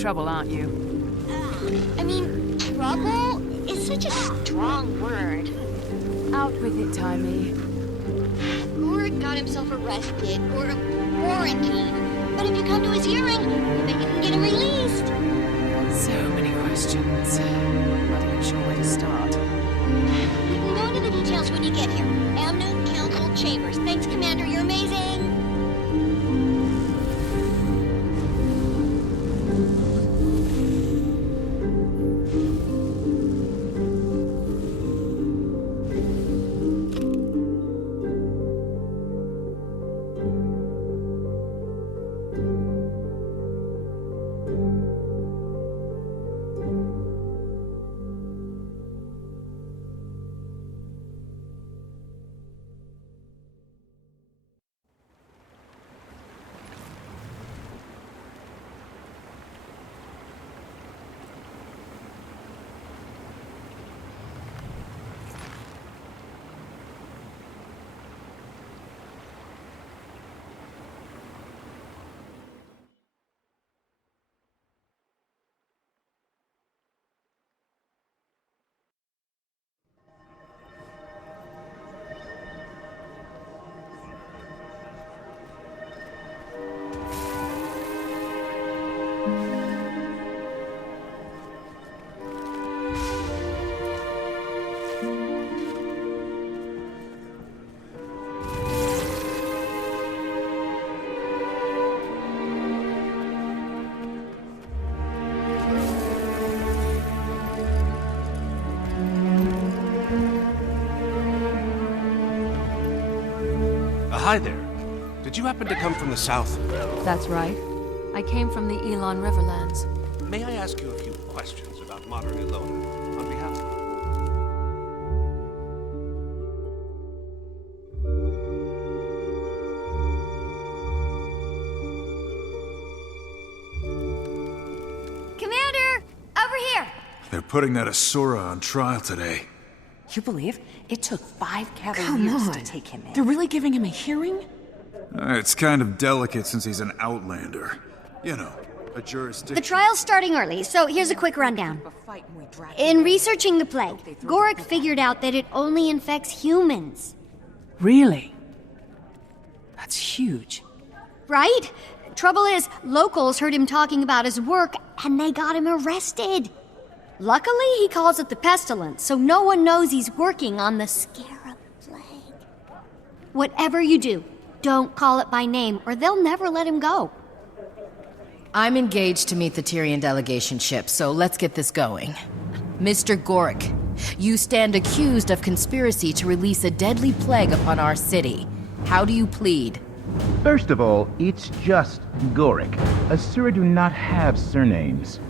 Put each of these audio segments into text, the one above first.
trouble, aren't you? I mean, trouble is such a strong word. Out with it, Timey. Gorik got himself arrested or quarantined. But if you come to his hearing, maybe you can get him released. So many questions. Not even sure where to start. We can go into the details when you get here. Amnon Council Chambers. Thanks, Commander. You're amazing. Hi there. Did you happen to come from the south? That's right. I came from the Elon Riverlands. May I ask you a few questions about modern Ilona on behalf of... Commander! Over here! They're putting that Asura on trial today. You believe it took 5 cavaliers to take him in? They're really giving him a hearing? It's kind of delicate since he's an outlander. You know, a jurisdiction... The trial's starting early, so here's a quick rundown. In researching the plague, Gorik figured out that it only infects humans. Really? That's huge. Right? Trouble is, locals heard him talking about his work, and they got him arrested. Luckily, he calls it the pestilence, so no one knows he's working on the scarab plague. Whatever you do, don't call it by name, or they'll never let him go. I'm engaged to meet the Tyrian delegation ship, so let's get this going. Mr. Gorik, you stand accused of conspiracy to release a deadly plague upon our city. How do you plead? First of all, it's just Gorik. Asura do not have surnames.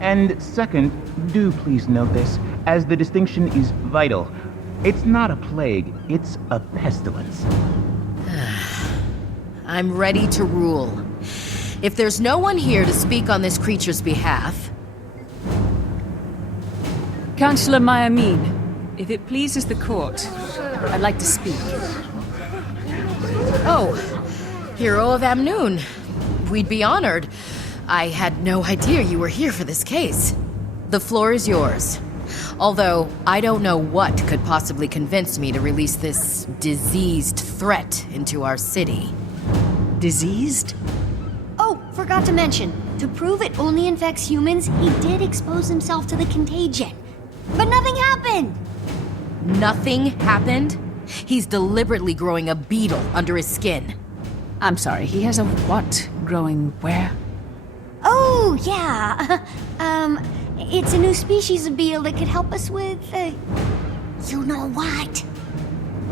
And second, do please note this, as the distinction is vital. It's not a plague, it's a pestilence. I'm ready to rule. If there's no one here to speak on this creature's behalf... Councillor Mayamin, if it pleases the court, I'd like to speak. Oh, Hero of Amnoon. We'd be honored. I had no idea you were here for this case. The floor is yours. Although, I don't know what could possibly convince me to release this diseased threat into our city. Diseased? Oh, forgot to mention, to prove it only infects humans, he did expose himself to the contagion. But nothing happened! Nothing happened? He's deliberately growing a beetle under his skin. I'm sorry, he has a what growing where? Oh, yeah. It's a new species of beetle that could help us with, you know what?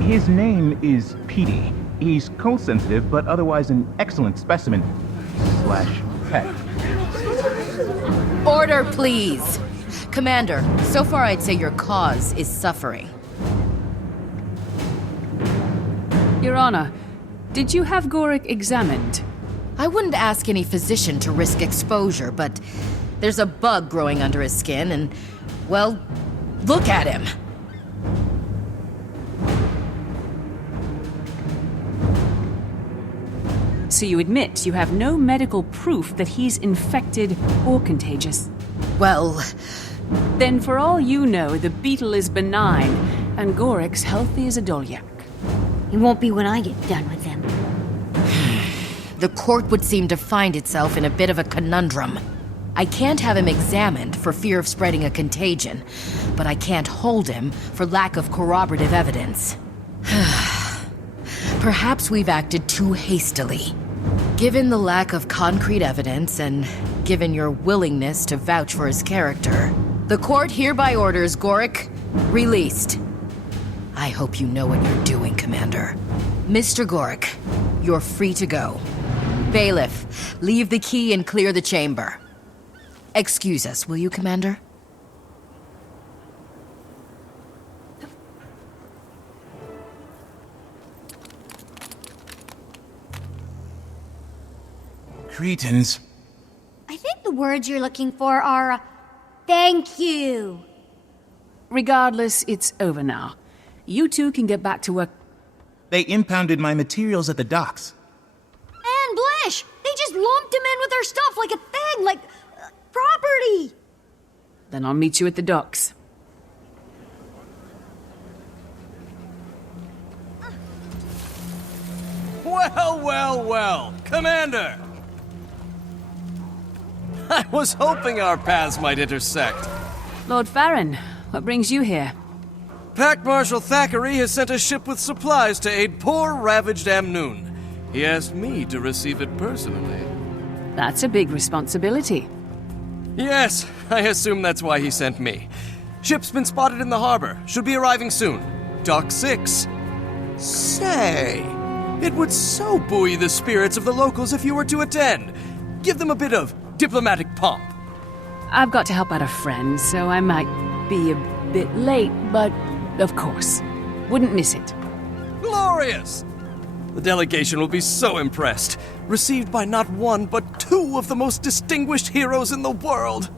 His name is Petey. He's cold-sensitive, but otherwise an excellent specimen. / pet. Order, please! Commander, so far I'd say your cause is suffering. Your Honor, did you have Gorik examined? I wouldn't ask any physician to risk exposure, but there's a bug growing under his skin and, well, look at him! So you admit you have no medical proof that he's infected or contagious? Well, Then for all you know, the beetle is benign, and Gorik's healthy as a dolyak. It won't be when I get done with them. the court would seem to find itself in a bit of a conundrum. I can't have him examined for fear of spreading a contagion, but I can't hold him for lack of corroborative evidence. Perhaps we've acted too hastily. Given the lack of concrete evidence and given your willingness to vouch for his character, the court hereby orders Gorik released. I hope you know what you're doing, Commander. Mr. Gorik, you're free to go. Bailiff, leave the key and clear the chamber. Excuse us, will you, Commander? Cretans. I think the words you're looking for are, thank you. Regardless, it's over now. You two can get back to work. They impounded my materials at the docks. And Blish! They just lumped him in with our stuff like a thing, like property. Then I'll meet you at the docks. Well, well, well, Commander! I was hoping our paths might intersect. Lord Farron, what brings you here? Pack Marshal Thackeray has sent a ship with supplies to aid poor, ravaged Amnoon. He asked me to receive it personally. That's a big responsibility. Yes, I assume that's why he sent me. Ship's been spotted in the harbor. Should be arriving soon. Dock 6. Say, it would so buoy the spirits of the locals if you were to attend. Give them a bit of diplomatic pomp. I've got to help out a friend, so I might be a bit late, but of course, wouldn't miss it. Glorious! The delegation will be so impressed. Received by not one, but two of the most distinguished heroes in the world.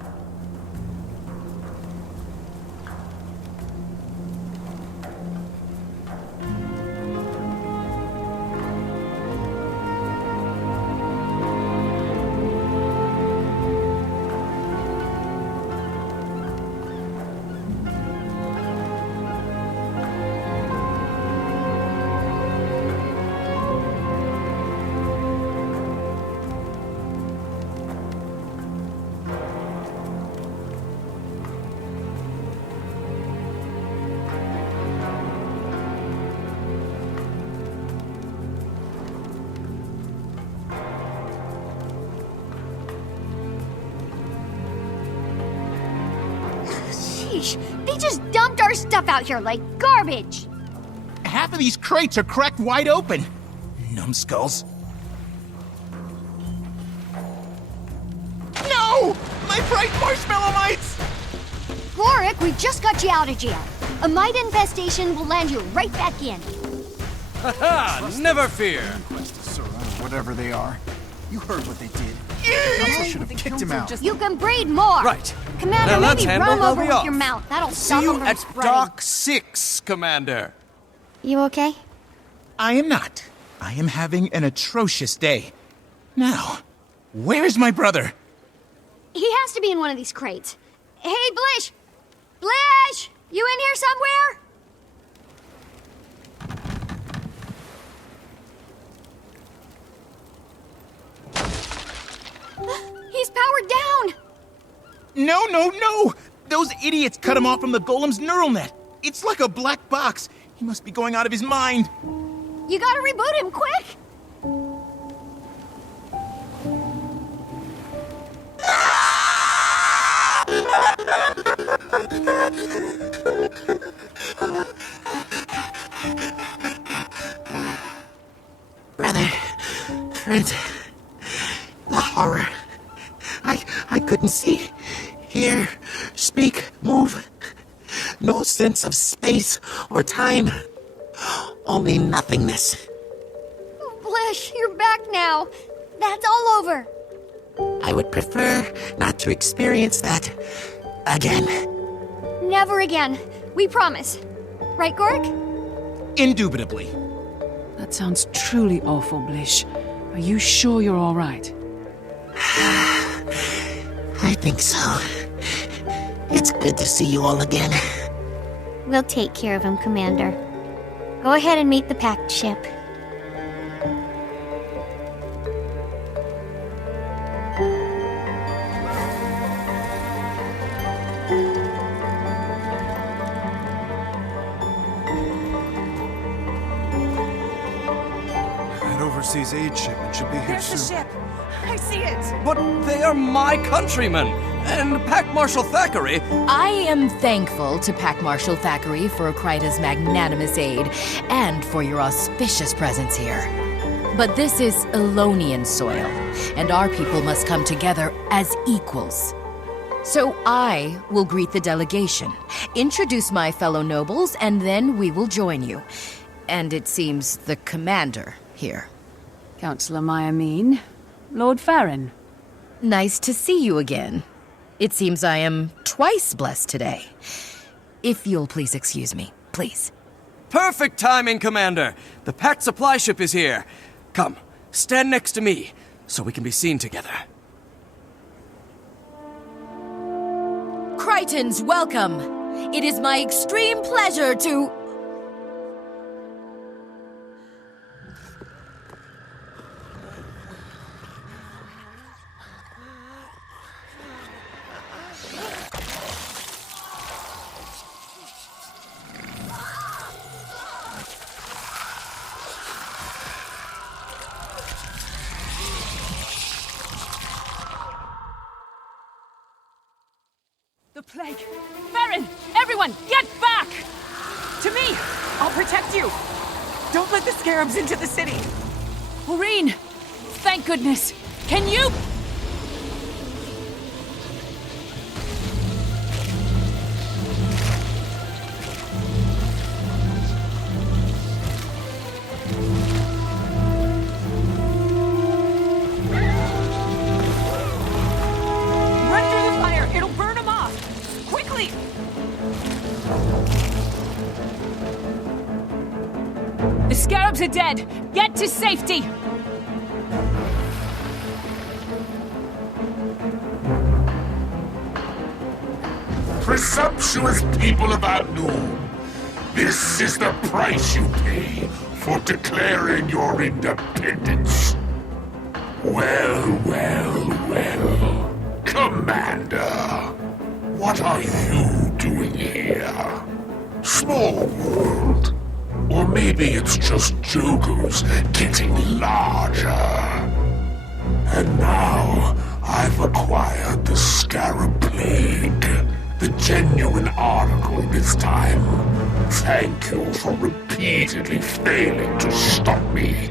They just dumped our stuff out here like garbage. Half of these crates are cracked wide open. Numbskulls. No! My bright marshmallow mites! Gorik, we just got you out of jail. A mite infestation will land you right back in. Haha, never fear. Whatever they are. You heard what they did. I should have kicked him out. You can breed more. Right. Commander, Now let's maybe handle run over Lovey with off. your mount. That'll See stop you them from at spreading. Dock 6, Commander. You okay? I am not. I am having an atrocious day. Now, where is my brother? He has to be in one of these crates. Hey, Blish! Blish! You in here somewhere? He's powered down! No, no, no! Those idiots cut him off from the golem's neural net. It's like a black box. He must be going out of his mind. You gotta reboot him, quick! Brother, friend, the horror. I couldn't see, hear, speak, move. No sense of space or time. Only nothingness. Blish, you're back now. That's all over. I would prefer not to experience that again. Never again. We promise. Right, Gorik? Indubitably. That sounds truly awful, Blish. Are you sure you're all right? I think so. It's good to see you all again. We'll take care of him, Commander. Go ahead and meet the packed ship. That overseas aid shipment should be here soon. ship. I see it. But they are my countrymen, and Pack Marshal Thackeray. I am thankful to Pack Marshal Thackeray for Kryta's magnanimous aid and for your auspicious presence here. But this is Elonian soil, and our people must come together as equals. So I will greet the delegation, introduce my fellow nobles, and then we will join you. And it seems the commander here. Councillor Myamine, Lord Farron. Nice to see you again. It seems I am twice blessed today. If you'll please excuse me, please. Perfect timing, Commander. The packed supply ship is here. Come, stand next to me, so we can be seen together. Krytans, welcome! It is my extreme pleasure to... The plague. Farron! Everyone, get back! To me! I'll protect you! Don't let the scarabs into the city! Maureen! Thank goodness! Can you... Run through the fire! It'll burn them off! Quickly! The scarabs are dead! Get to safety! Presumptuous people of Anu, this is the price you pay for declaring your independence. Well, well, well. Commander, what are you doing here? Small world. Or maybe it's just Jogo's getting larger. And now I've acquired the Scarab Plague. The genuine article this time. Thank you for repeatedly failing to stop me.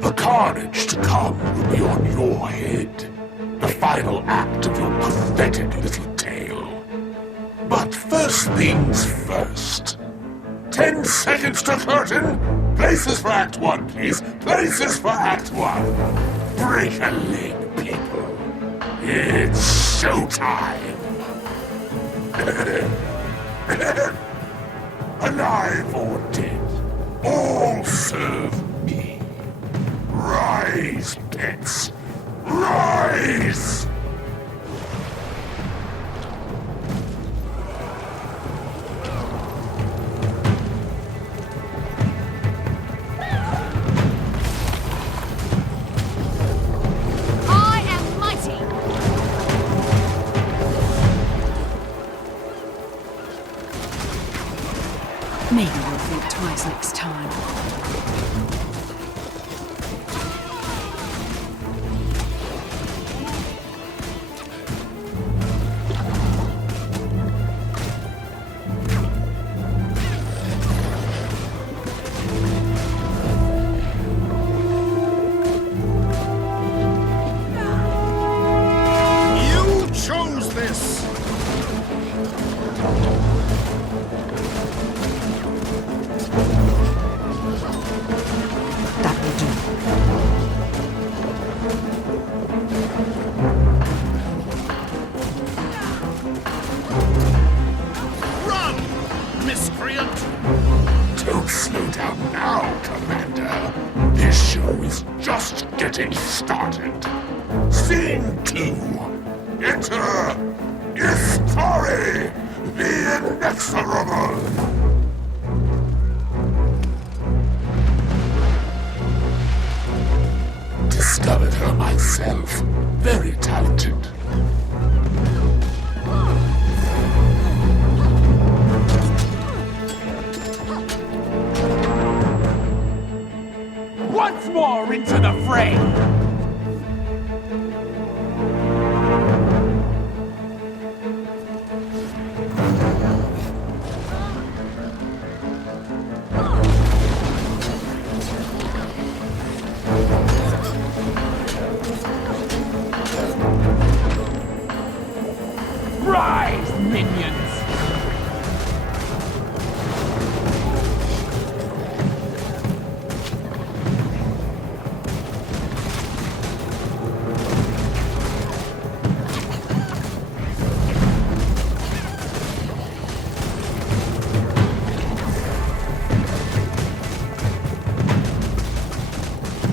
The carnage to come will be on your head. The final act of your pathetic little tale. But first things first. 10 seconds to curtain. Places for Act 1, please. Places for Act 1. Break a leg, people. It's showtime. Alive or dead, all serve me. Rise, pets. Rise! I am mighty! Maybe we'll think twice next time. You chose this! That will do. Run, miscreant! Don't slow down now, Commander. This show is just getting started. Scene 2. Enter Istari, the Inexorable. Discovered her myself. Very talented. Once more into the fray! Rise, minions!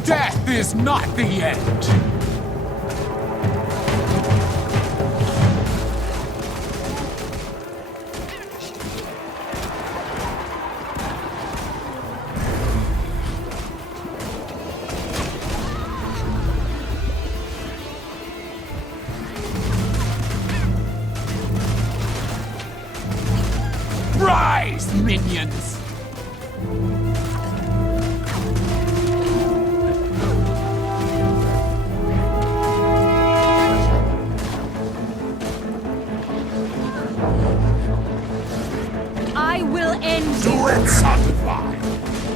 Death is not the end! Rise, minions! I will end Do it, Sunfly.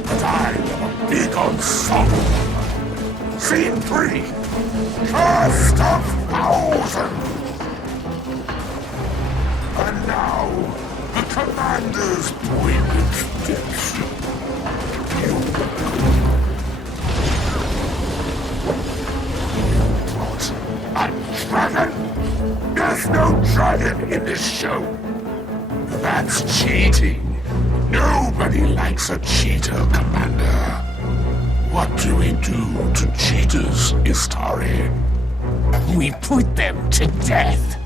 But I am a big ensemble. Scene 3. Cast of Thousands. And now, the Commander's poignant death. You what? A dragon? There's no dragon in this show. That's cheating. Nobody likes a cheater, Commander. What do we do to cheaters, Istari? We put them to death.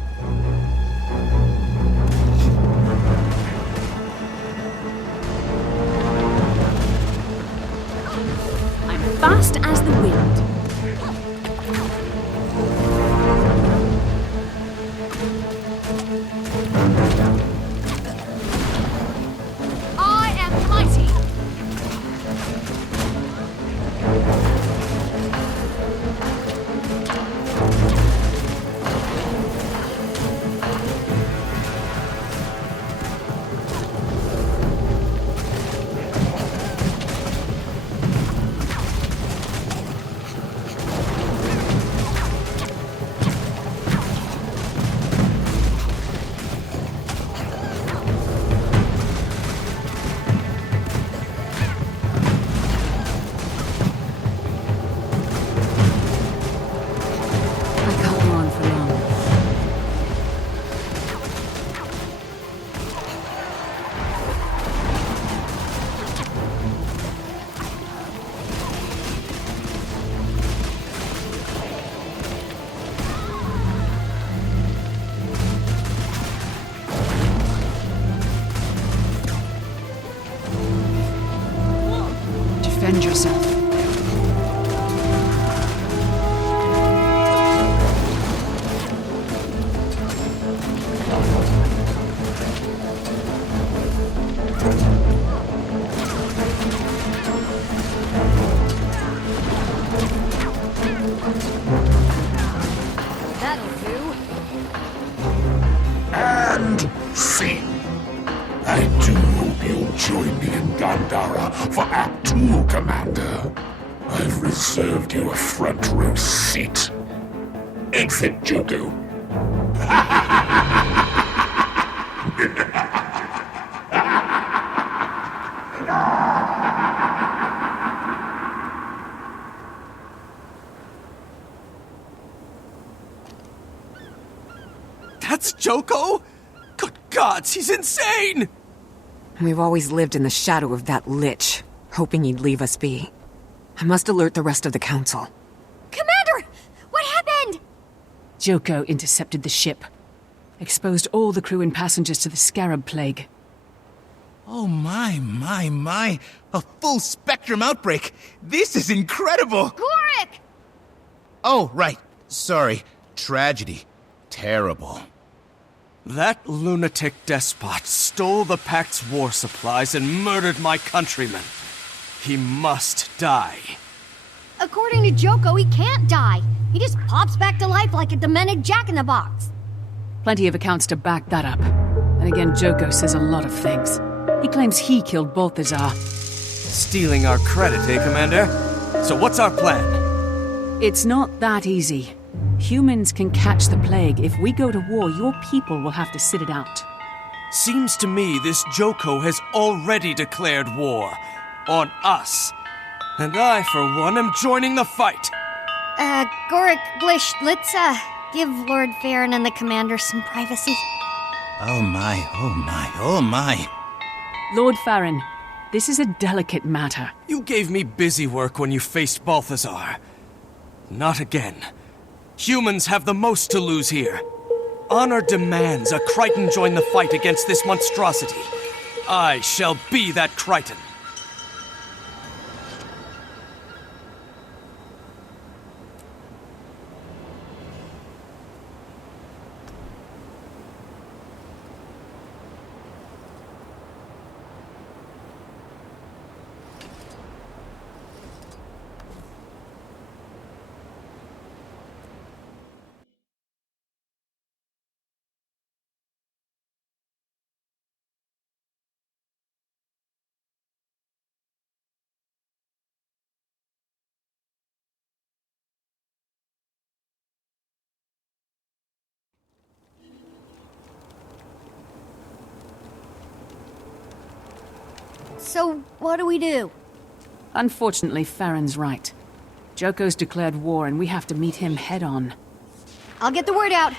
I'm fast as the wind. I am mighty. I can't go on for long. Defend yourself. That'll do. And scene. I do hope you'll join me in Gandhara for Act 2, Commander. I've reserved you a front row seat. Exit, Jogo. That's Joko? Good gods, he's insane! We've always lived in the shadow of that lich, hoping he'd leave us be. I must alert the rest of the council. Commander! What happened? Joko intercepted the ship. Exposed all the crew and passengers to the scarab plague. Oh my. A full spectrum outbreak. This is incredible. Gorik! Oh, right. Sorry. Tragedy. Terrible. That lunatic despot stole the Pact's war supplies and murdered my countrymen. He must die. According to Joko, he can't die. He just pops back to life like a demented jack-in-the-box. Plenty of accounts to back that up. And again, Joko says a lot of things. He claims he killed Balthazar. Stealing our credit, eh, Commander? So what's our plan? It's not that easy. Humans can catch the plague. If we go to war, your people will have to sit it out. Seems to me this Joko has already declared war. On us. And I, for one, am joining the fight. Gorik, Blish, let's, give Lord Farron and the commander some privacy. Oh my. Lord Farron, this is a delicate matter. You gave me busy work when you faced Balthazar. Not again. Humans have the most to lose here. Honor demands a Crichton join the fight against this monstrosity. I shall be that Crichton. So, what do we do? Unfortunately, Farron's right. Joko's declared war and we have to meet him head on. I'll get the word out.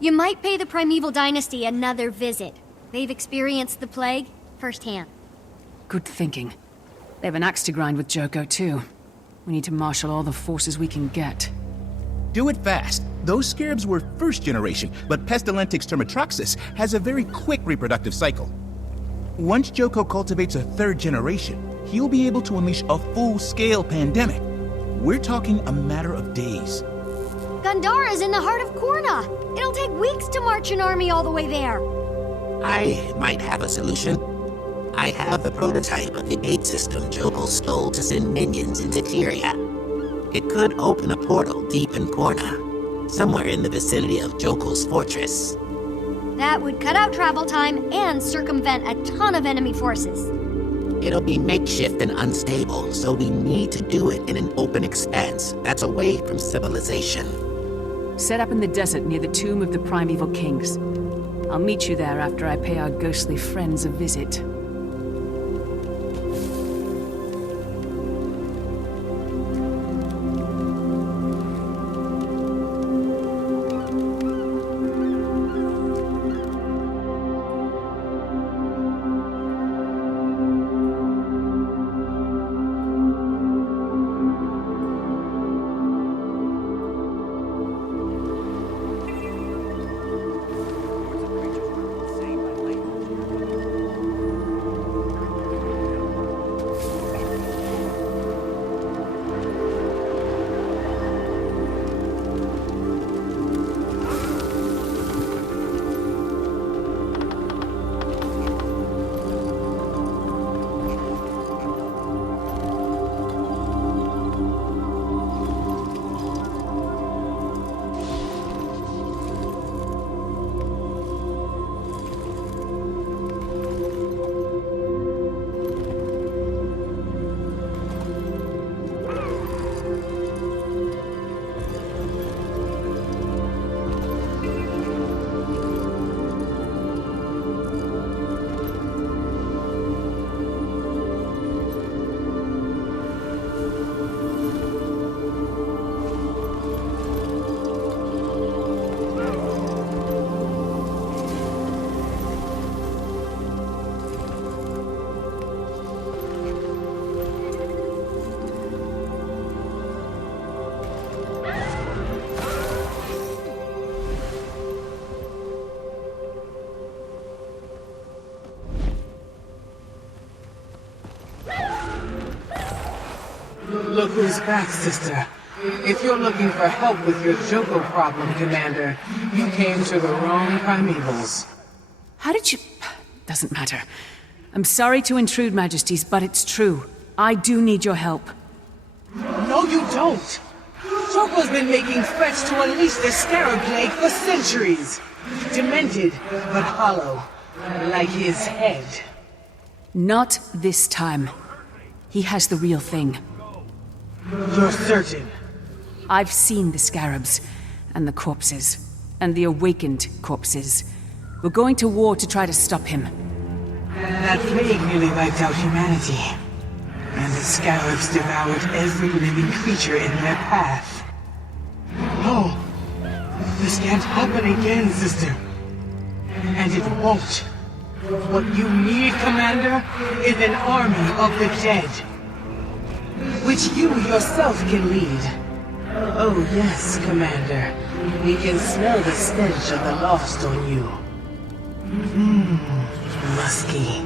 You might pay the Primeval Dynasty another visit. They've experienced the plague firsthand. Good thinking. They have an axe to grind with Joko, too. We need to marshal all the forces we can get. Do it fast. Those scarabs were first generation, but Pestilentix termitroxis has a very quick reproductive cycle. Once Joko cultivates a third generation, he'll be able to unleash a full-scale pandemic. We're talking a matter of days. Gandhara's in the heart of Kourna. It'll take weeks to march an army all the way there. I might have a solution. I have a prototype of the gate system Joko stole to send minions into Tyria. It could open a portal deep in Kourna, somewhere in the vicinity of Joko's fortress. That would cut out travel time and circumvent a ton of enemy forces. It'll be makeshift and unstable, so we need to do it in an open expanse that's away from civilization. Set up in the desert near the tomb of the primeval kings. I'll meet you there after I pay our ghostly friends a visit. Look who's back, sister. If you're looking for help with your Joko problem, Commander, you came to the wrong primevals. How did you... Doesn't matter. I'm sorry to intrude, Majesties, but it's true. I do need your help. No, you don't! Joko's been making threats to unleash the Scarab Plague for centuries. Demented, but hollow. Like his head. Not this time. He has the real thing. You're certain? I've seen the scarabs, and the corpses, and the awakened corpses. We're going to war to try to stop him. That plague nearly wiped out humanity. And the scarabs devoured every living creature in their path. No! This can't happen again, sister. And it won't. What you need, Commander, is an army of the dead. Which you yourself can lead. Oh yes, Commander. We can smell the stench of the lost on you. Musky.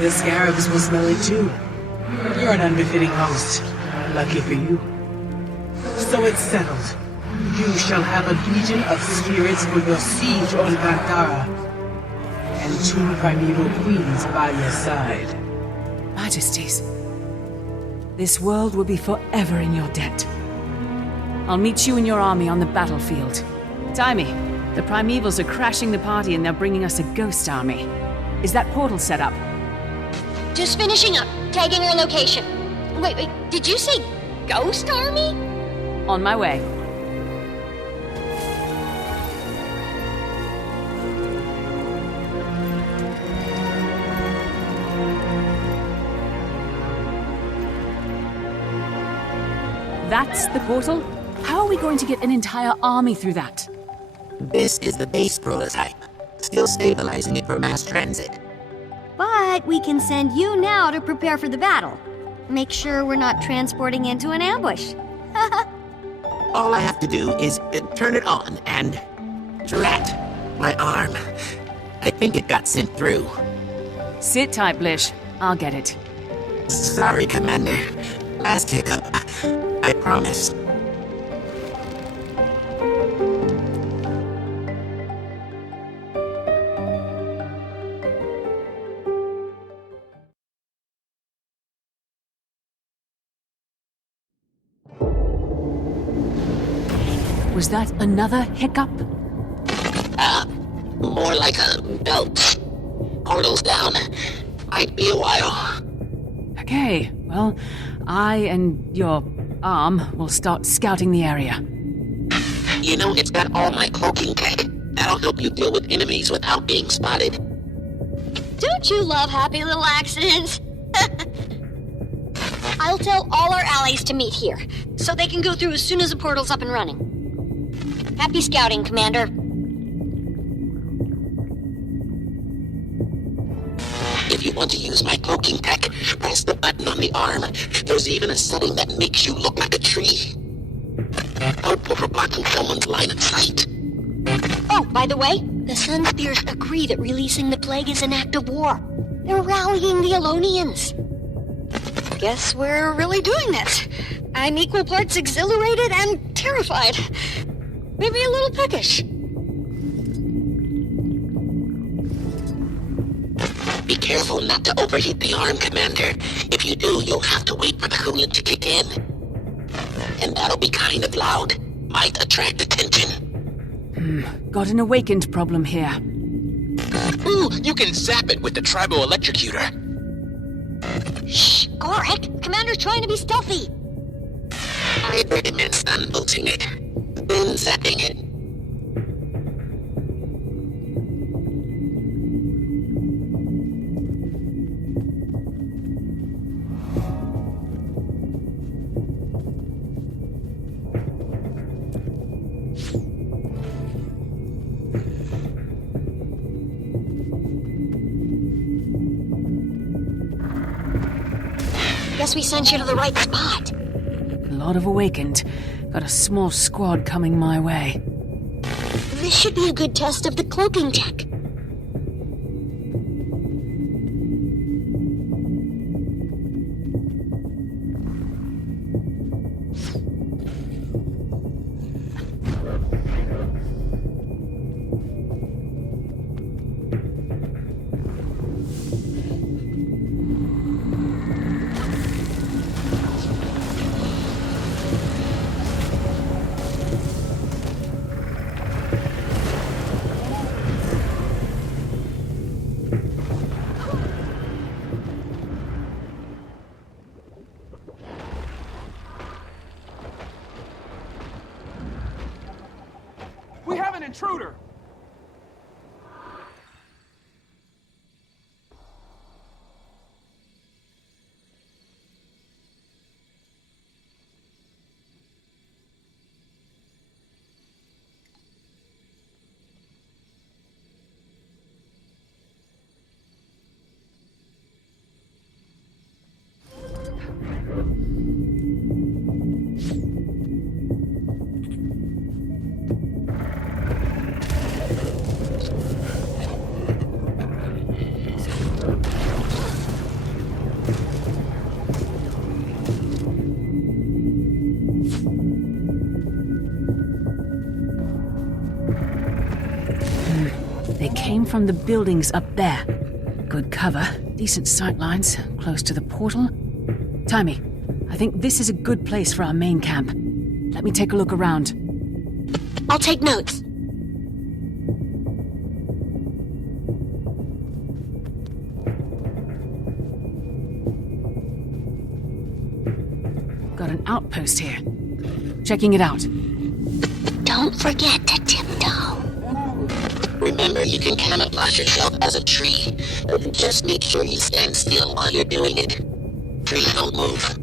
The scarabs will smell it too. You're an unbefitting host. Lucky for you. So it's settled. You shall have a legion of spirits for your siege on Gandhara. And 2 primeval queens by your side. Majesties, this world will be forever in your debt. I'll meet you and your army on the battlefield. Timey, the primevals are crashing the party and they're bringing us a ghost army. Is that portal set up? Just finishing up, tagging our location. Wait, did you say ghost army? On my way. That's the portal? How are we going to get an entire army through that? This is the base prototype. Still stabilizing it for mass transit. But we can send you now to prepare for the battle. Make sure we're not transporting into an ambush. All I have to do is turn it on and... Drat. My arm. I think it got sent through. Sit tight, Blish. I'll get it. Sorry, Commander. Last hiccup. I promise. Was that another hiccup? More like a belch. Portal's down. Might be a while. Okay, well, I and your arm will start scouting the area. You know, it's got all my cloaking tech. That'll help you deal with enemies without being spotted. Don't you love happy little accidents? I'll tell all our allies to meet here, so they can go through as soon as the portal's up and running. Happy scouting, Commander. If you want to use my cloaking tech, press the button on the arm. There's even a setting that makes you look like a tree. Helpful for blocking someone's line of sight. Oh, by the way, the Sun Spears agree that releasing the plague is an act of war. They're rallying the Elonians. Guess we're really doing this. I'm equal parts exhilarated and terrified. Maybe a little peckish. Be careful not to overheat the arm, Commander. If you do, you'll have to wait for the coolant to kick in. And that'll be kind of loud. Might attract attention. Got an awakened problem here. Ooh, you can zap it with the tribal electrocutor. Shh, Gorik! Commander's trying to be stealthy! I recommend stun-boosting it, then zapping it. Guess we sent you to the right spot. A lot of awakened. Got a small squad coming my way. This should be a good test of the cloaking tech. an intruder! They came from the buildings up there. Good cover, decent sightlines, close to the portal. Timey, I think this is a good place for our main camp. Let me take a look around. I'll take notes. Got an outpost here. Checking it out. Don't forget to tiptoe. Remember, you can camouflage yourself as a tree. Just make sure you stand still while you're doing it. Trees don't move.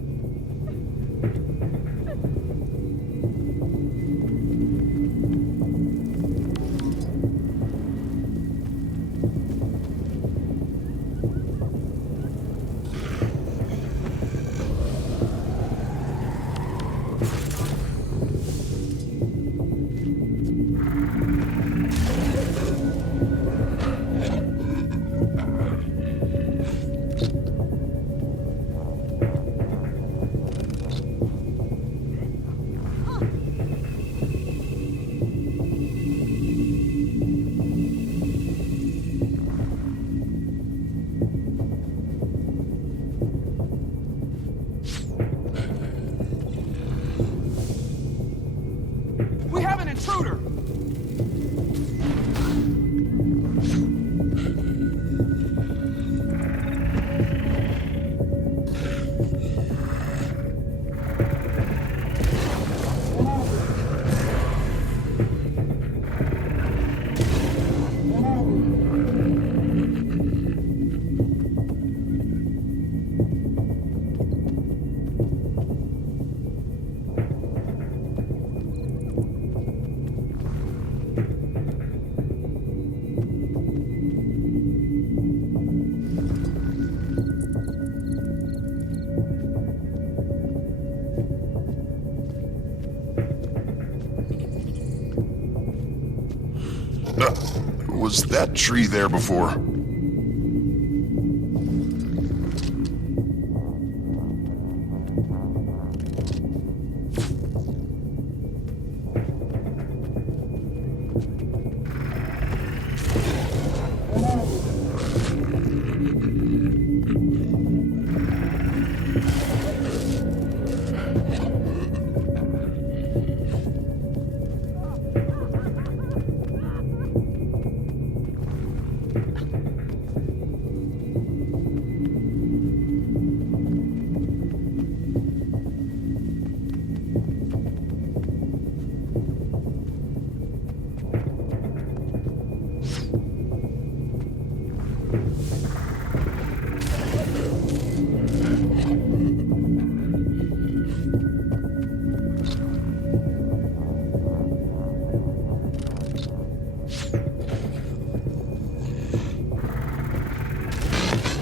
We have an intruder! Was that tree there before?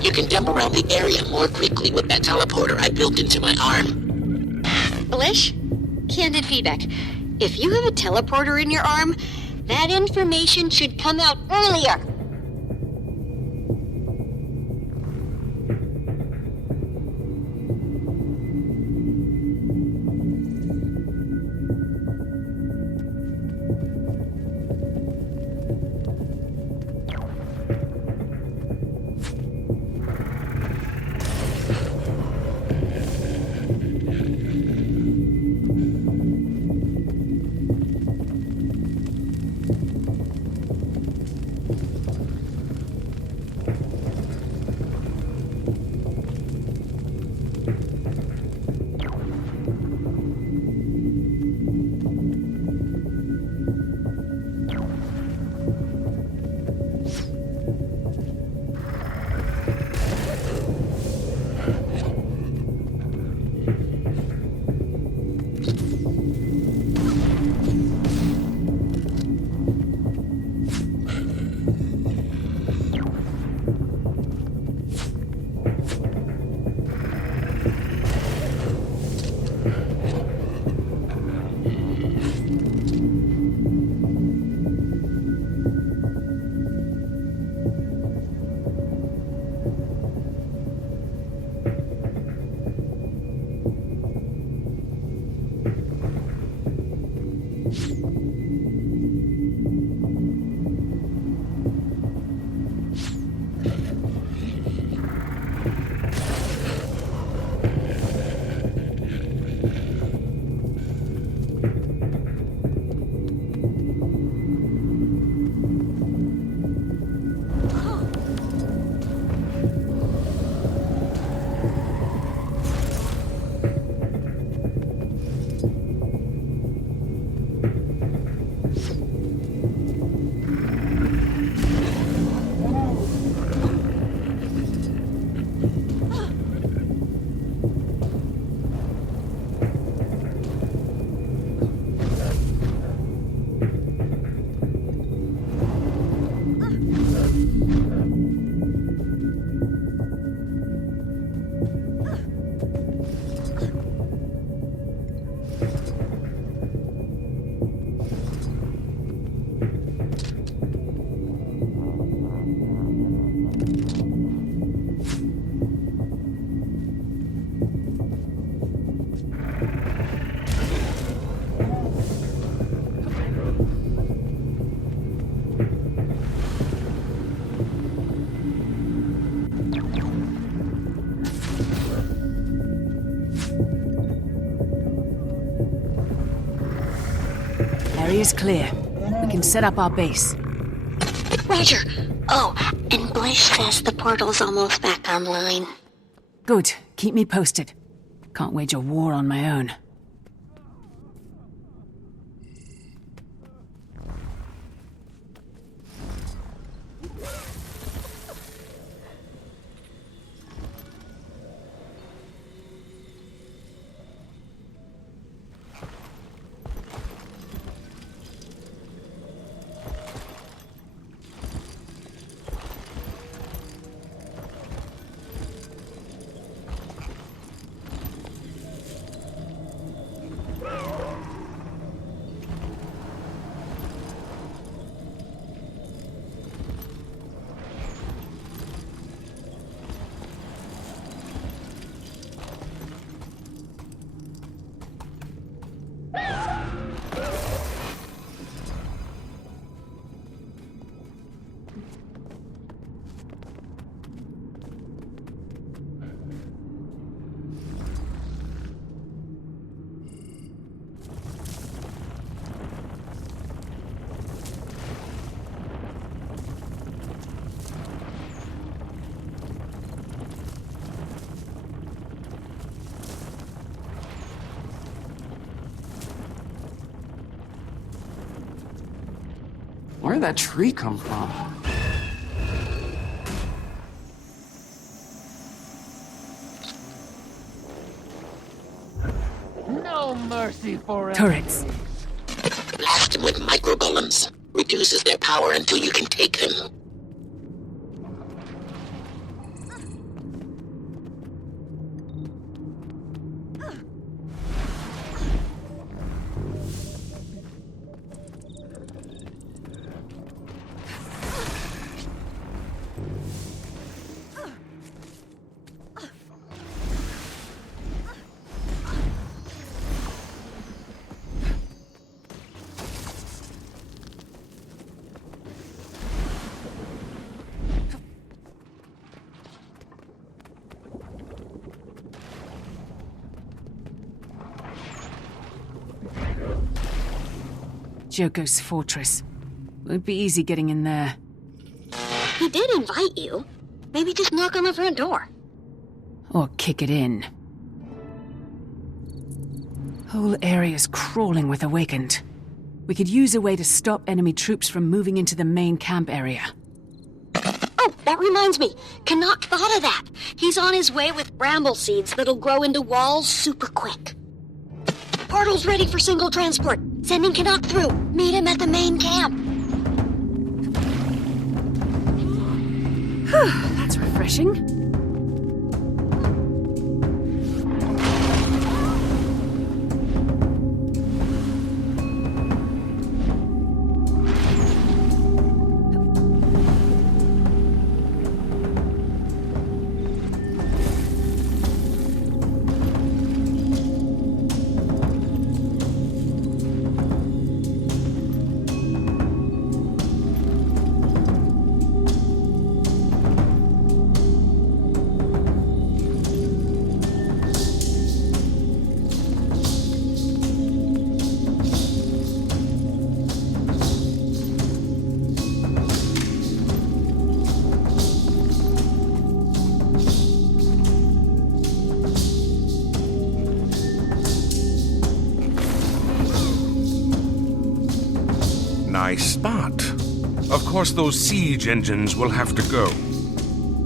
You can jump around the area more quickly with that teleporter I built into my arm. Lich? Candid feedback. If you have a teleporter in your arm, that information should come out earlier. Area's clear. We can set up our base. Roger. Oh, and Blish says the portal's almost back online. Good. Keep me posted. Can't wage a war on my own. Where'd that tree come from? No mercy for turrets. Blast them with micro-golems. Reduces their power until you can take them. Joko's fortress. Won't be easy getting in there. He did invite you. Maybe just knock on the front door. Or kick it in. Whole area's crawling with Awakened. We could use a way to stop enemy troops from moving into the main camp area. Oh, that reminds me. Canuck thought of that. He's on his way with bramble seeds that'll grow into walls super quick. Portal's ready for single transport. Sending Canuck through. Meet him at the main camp. That's refreshing. Nice spot. Of course, those siege engines will have to go.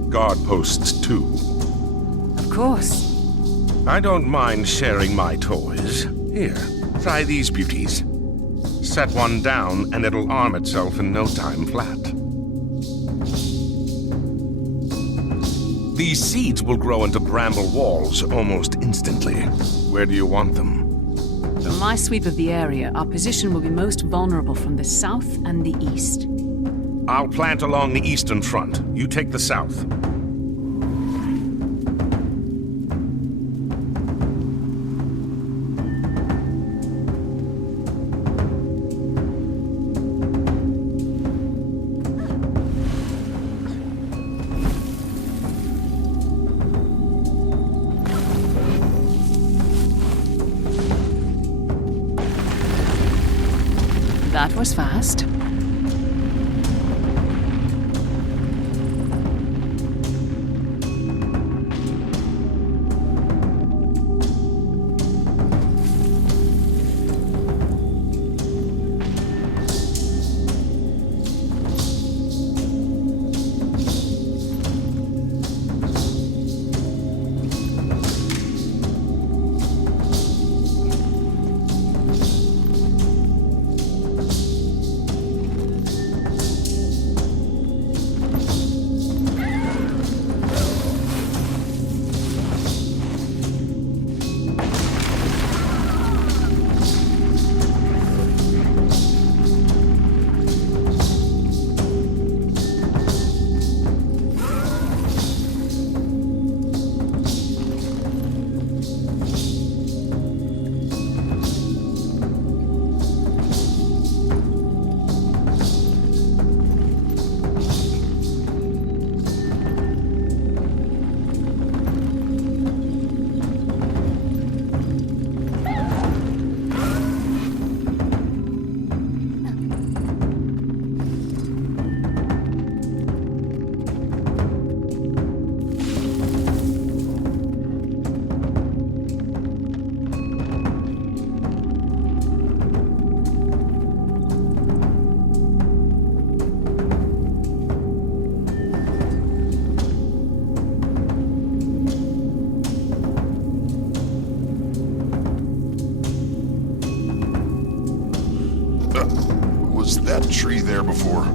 Guard posts, too. Of course. I don't mind sharing my toys. Here, try these beauties. Set one down, and it'll arm itself in no time flat. These seeds will grow into bramble walls almost instantly. Where do you want them? From my sweep of the area, our position will be most vulnerable from the south and the east. I'll plant along the eastern front. You take the south. That was fast. Was that tree there before?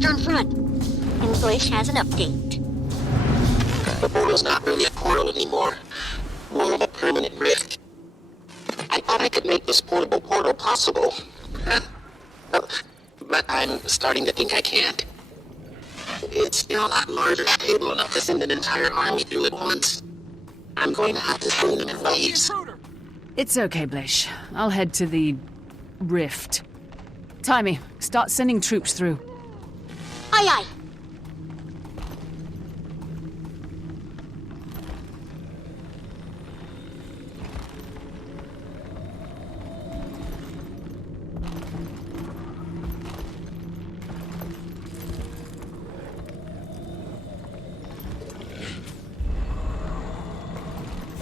Eastern Front. English has an update. The portal's not really a portal anymore. More of a permanent rift. I thought I could make this portable portal possible. But I'm starting to think I can't. It's still not large or stable enough to send an entire army through at once. I'm going to have to send them in waves. It's okay, Blish. I'll head to the rift. Timey, start sending troops through. Aye, aye.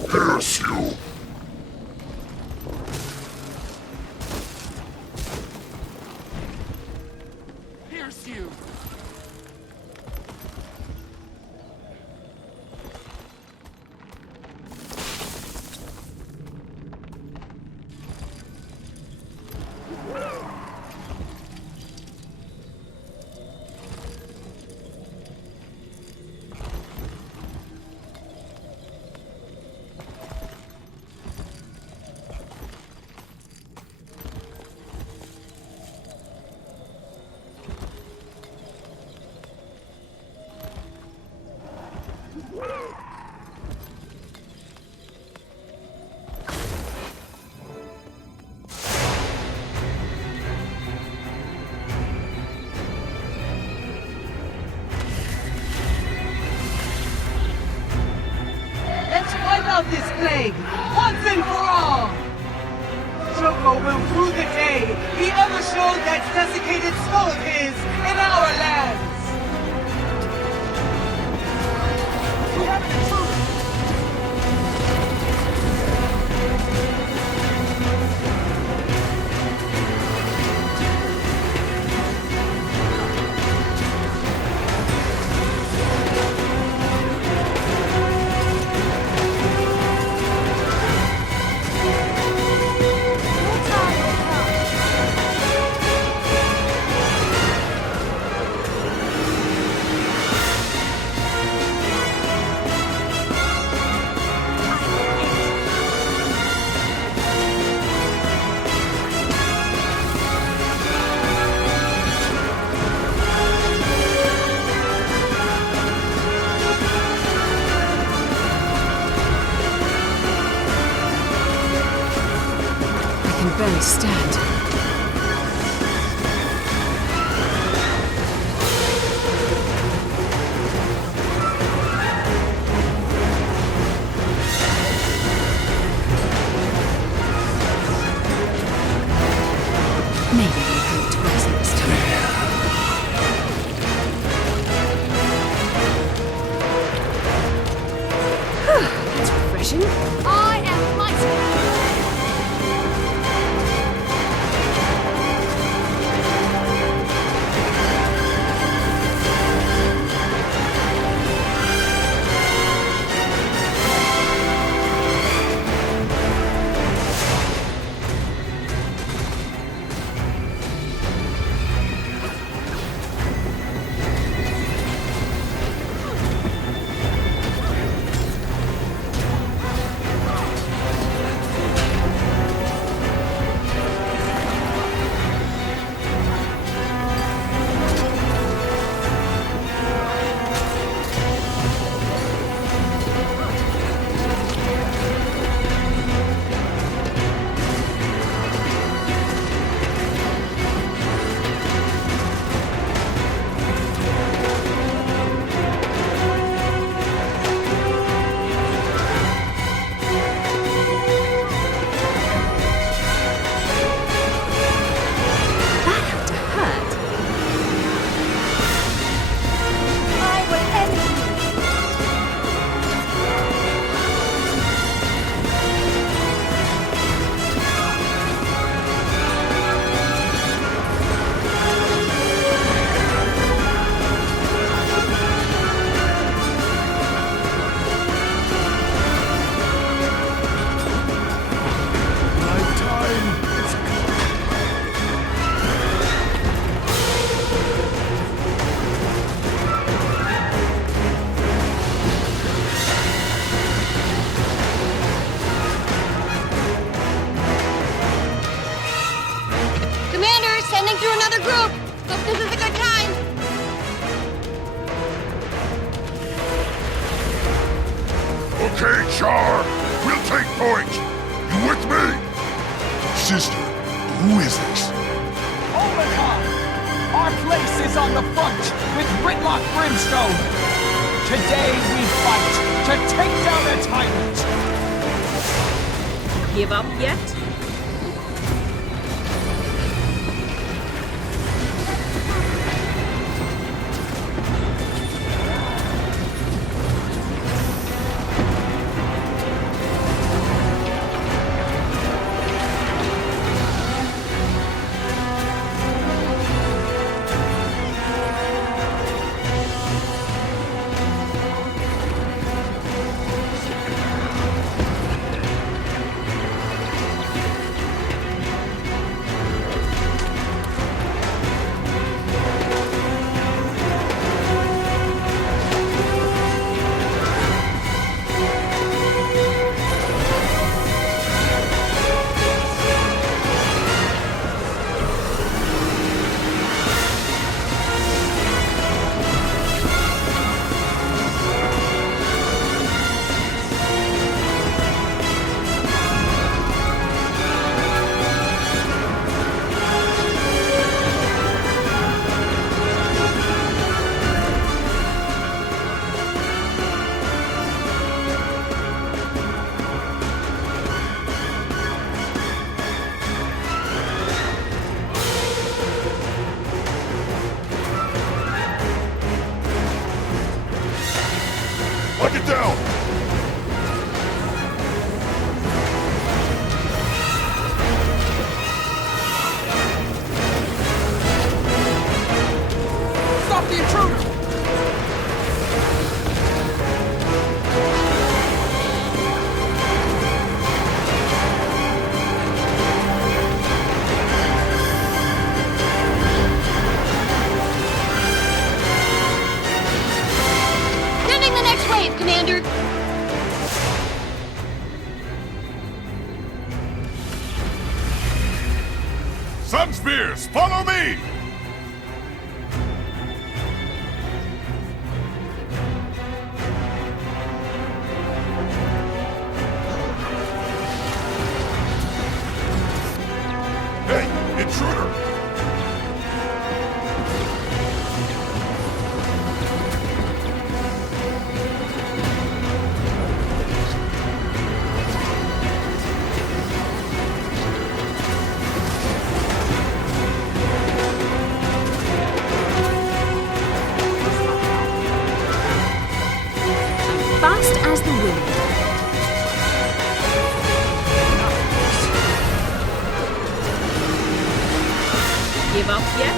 Curse you! Pierce you! Let's wipe out this plague, once and for all! Joko will rue the day he ever showed that desiccated skull of his in our lands! We have an intruder! Barely stand. Maybe we'll go twice this time. That's refreshing. I am mighty. Okay, Char. We'll take point. You with me? Sister, who is this? Omicron! Our place is on the front with Gridlock Brimstone. Today we fight to take down a tyrant. Give up yet? Lock it down! Stop the intruder! Sending the next wave, Commander! Sun Spears, follow me! Hey, intruder! Fast as the wind. Give up yet?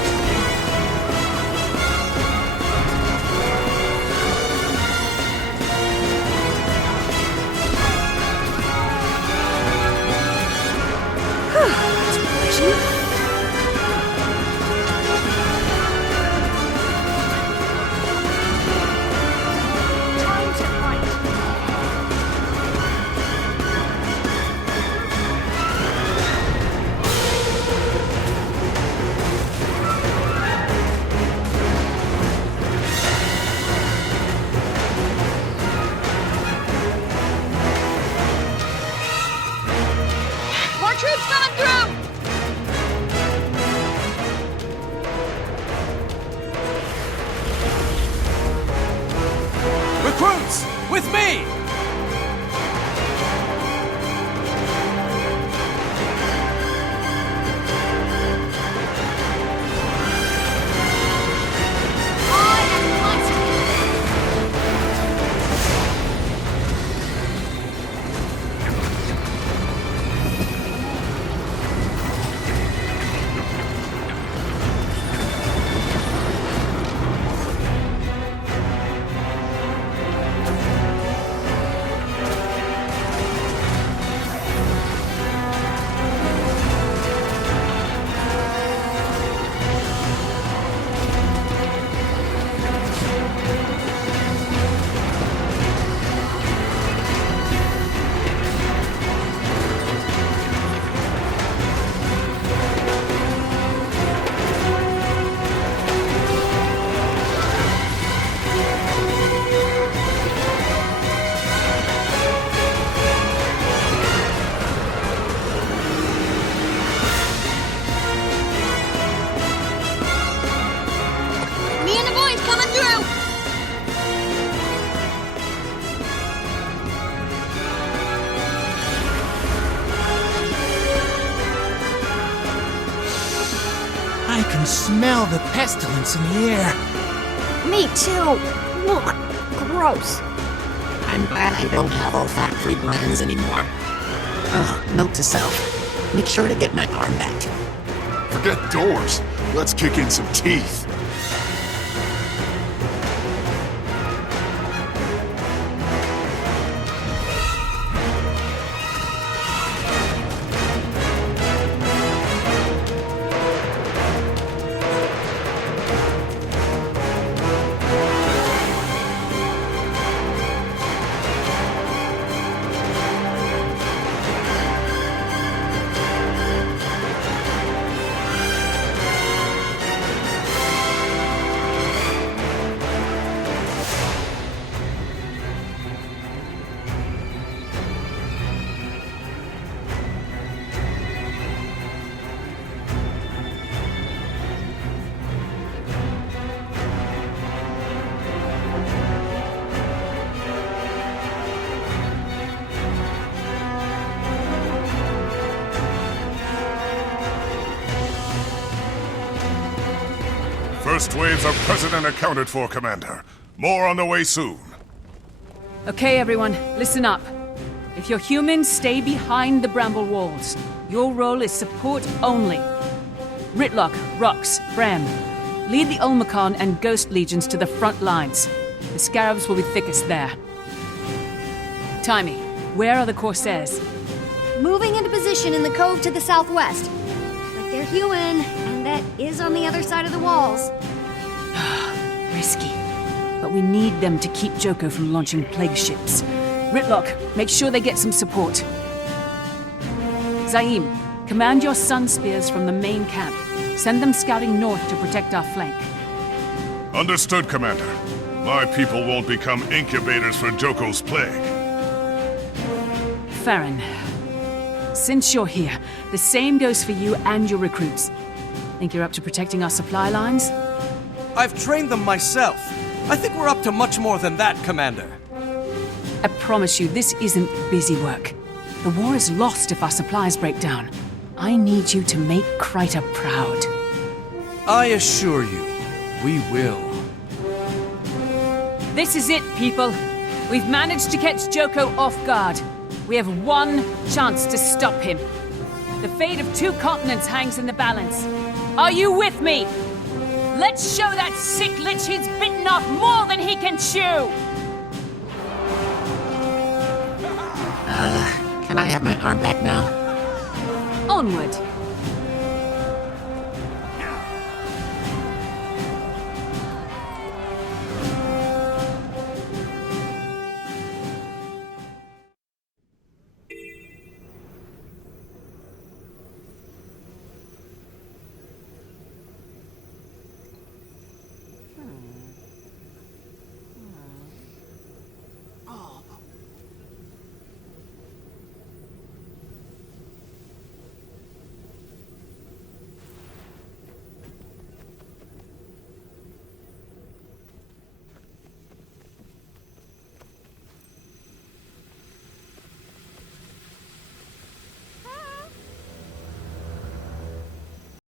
More troops coming through! Recruits, with me! smell the pestilence in the air. Me too. Look, gross. I'm glad I don't have olfactory glands anymore. Oh, note to self. Make sure to get my arm back. Forget doors. Let's kick in some teeth. First waves are present and accounted for, Commander. More on the way soon. Okay, everyone, listen up. If you're humans, stay behind the bramble walls. Your role is support only. Ritlock, Rox, Brem, lead the Ulmacon and Ghost Legions to the front lines. The Scarabs will be thickest there. Timey, where are the Corsairs? Moving into position in the cove to the southwest. But they're human, and that is on the other side of the walls. Risky. But we need them to keep Joko from launching plague ships. Ritlock, make sure they get some support. Zaim, command your sun spears from the main camp. Send them scouting north to protect our flank. Understood, Commander. My people won't become incubators for Joko's plague. Farron, since you're here, the same goes for you and your recruits. Think you're up to protecting our supply lines? I've trained them myself. I think we're up to much more than that, Commander. I promise you, this isn't busy work. The war is lost if our supplies break down. I need you to make Kryta proud. I assure you, we will. This is it, people. We've managed to catch Joko off guard. We have one chance to stop him. The fate of 2 continents hangs in the balance. Are you with me? Let's show that sick lich he's bitten off more than he can chew! Can I have my arm back now? Onward.